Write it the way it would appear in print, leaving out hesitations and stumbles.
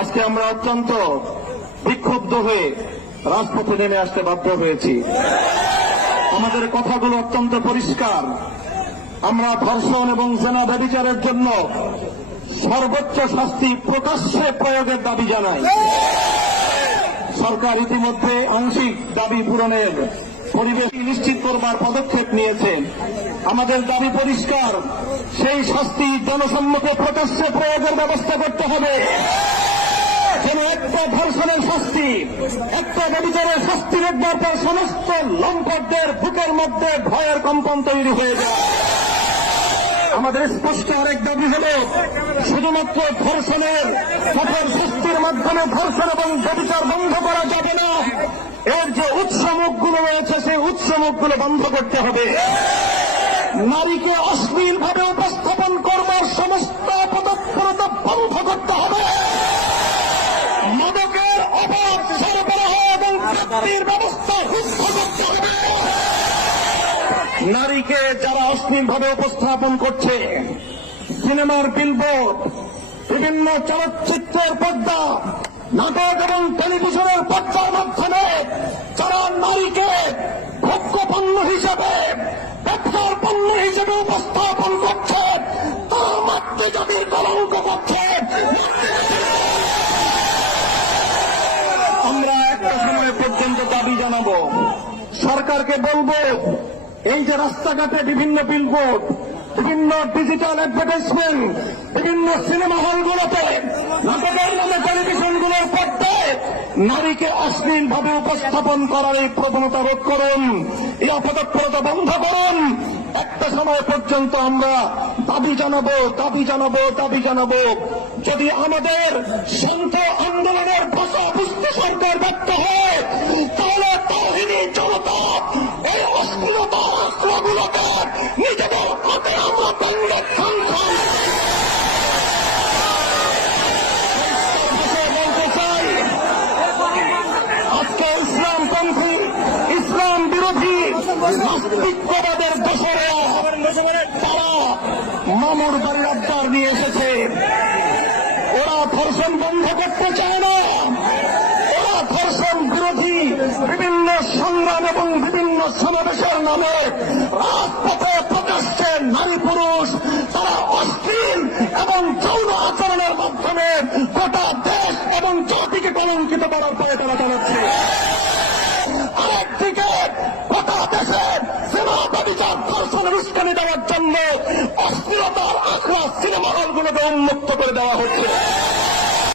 আজকে আমরা অত্যন্ত বিক্ষুব্ধ হয়ে রাজপথে নেমে আসতে বাধ্য হয়েছি। আমাদের কথাগুলো অত্যন্ত পরিষ্কার। আমরা ধর্ষণ এবং জেনা ব্যভিচারের জন্য সর্বোচ্চ শাস্তি প্রকাশ্যে প্রয়োগের দাবি জানাই। সরকার ইতিমধ্যে আংশিক দাবি পূরণের পরিবেশ নিশ্চিত করবার পদক্ষেপ নিয়েছে। আমাদের দাবি পরিষ্কার, সেই শাস্তি জনসম্মুখে প্রকাশ্যে প্রয়োগের ব্যবস্থা করতে হবে। যেন একটা ধর্ষণের শাস্তি, একটা ব্যভিচারের শাস্তি দেখবার পর সমস্ত লম্পটদের বুকের মধ্যে ভয়ের কম্পন তৈরি হয়ে যায়। আমাদের স্পষ্ট আরেক দাবি হল, শুধুমাত্র ধর্ষণের কঠোর শাস্তির মাধ্যমে ধর্ষণ এবং ব্যভিচার বন্ধ করা যাবে না, এর যে উৎসমুখগুলো রয়েছে সেই উৎসমুখগুলো বন্ধ করতে হবে। নারীকে অশ্লীলভাবে উপস্থাপন করবার সমস্ত পদক্ষেপ বন্ধ করতে হবে। মাদকের অবাধ সরবরাহ এবং বিক্রির ব্যবস্থা রুদ্ধ করতে হবে। নারীকে যারা অশ্লীলভাবে উপস্থাপন করছে, সিনেমার বিলবোর্ড, বিভিন্ন চলচ্চিত্রের পর্দা, নাটক এবং টেলিভিশনের পর্দার মাধ্যমে যারা নারীকে ভোগ্য পণ্য হিসেবে, ব্যবসার পণ্য হিসেবে উপস্থাপন করছে, তারা মাতৃজাতির কলঙ্ক করছে। আমরা একটা সময় পর্যন্ত দাবি জানাবো, সরকারকে বলবো, এই যে রাস্তাঘাটে বিভিন্ন বিলবোর্ড, বিভিন্ন ডিজিটাল অ্যাডভার্টাইজমেন্ট, বিভিন্ন সিনেমা হলগুলোতে, নাটকের নামে টেলিভিশনগুলোর পর্দায় নারীকে অশ্লীলভাবে উপস্থাপন করার এই প্রবণতা রোধ করুন, এই অপতৎপরতা বন্ধ করুন। একটা সময় পর্যন্ত আমরা দাবি জানাবো। যদি আমাদের শান্ত আন্দোলনের ভাষা বুঝতে সরকার ব্যর্থ হয়, তাহলে তাওহীদি জনতা এই অশ্লীলতা আশ্রয়গুলোকে নিজেদের হাতে আমরা বন্ধ বলতে চাই। আজকে ইসলামপন্থী, ইসলাম বিরোধী নাস্তিকবাদের দোষরা তারা মামুর বাড়ির আবদার নিয়ে এসেছে। ওরা ধর্ষণ বন্ধ করতে চায় না, ওরা ধর্ষণ বিরোধী বিভিন্ন সংগ্রাম এবং বিভিন্ন সমাবেশের নামে রাজপথে প্রকাশ্যে নারী পুরুষ তারা অশ্লীল এবং যৌন আচরণের মাধ্যমে গোটা দেশ এবং জাতিকে কলঙ্কিত করার পরে তারা চালাচ্ছে। আরেকদিকে গোটা দেশে সিনেমা ব্যভিচার ধর্ষণের উস্কানি দেওয়ার জন্য অশ্লীলতার আখড়া সিনেমা হলগুলোকে উন্মুক্ত করে দেওয়া হচ্ছে।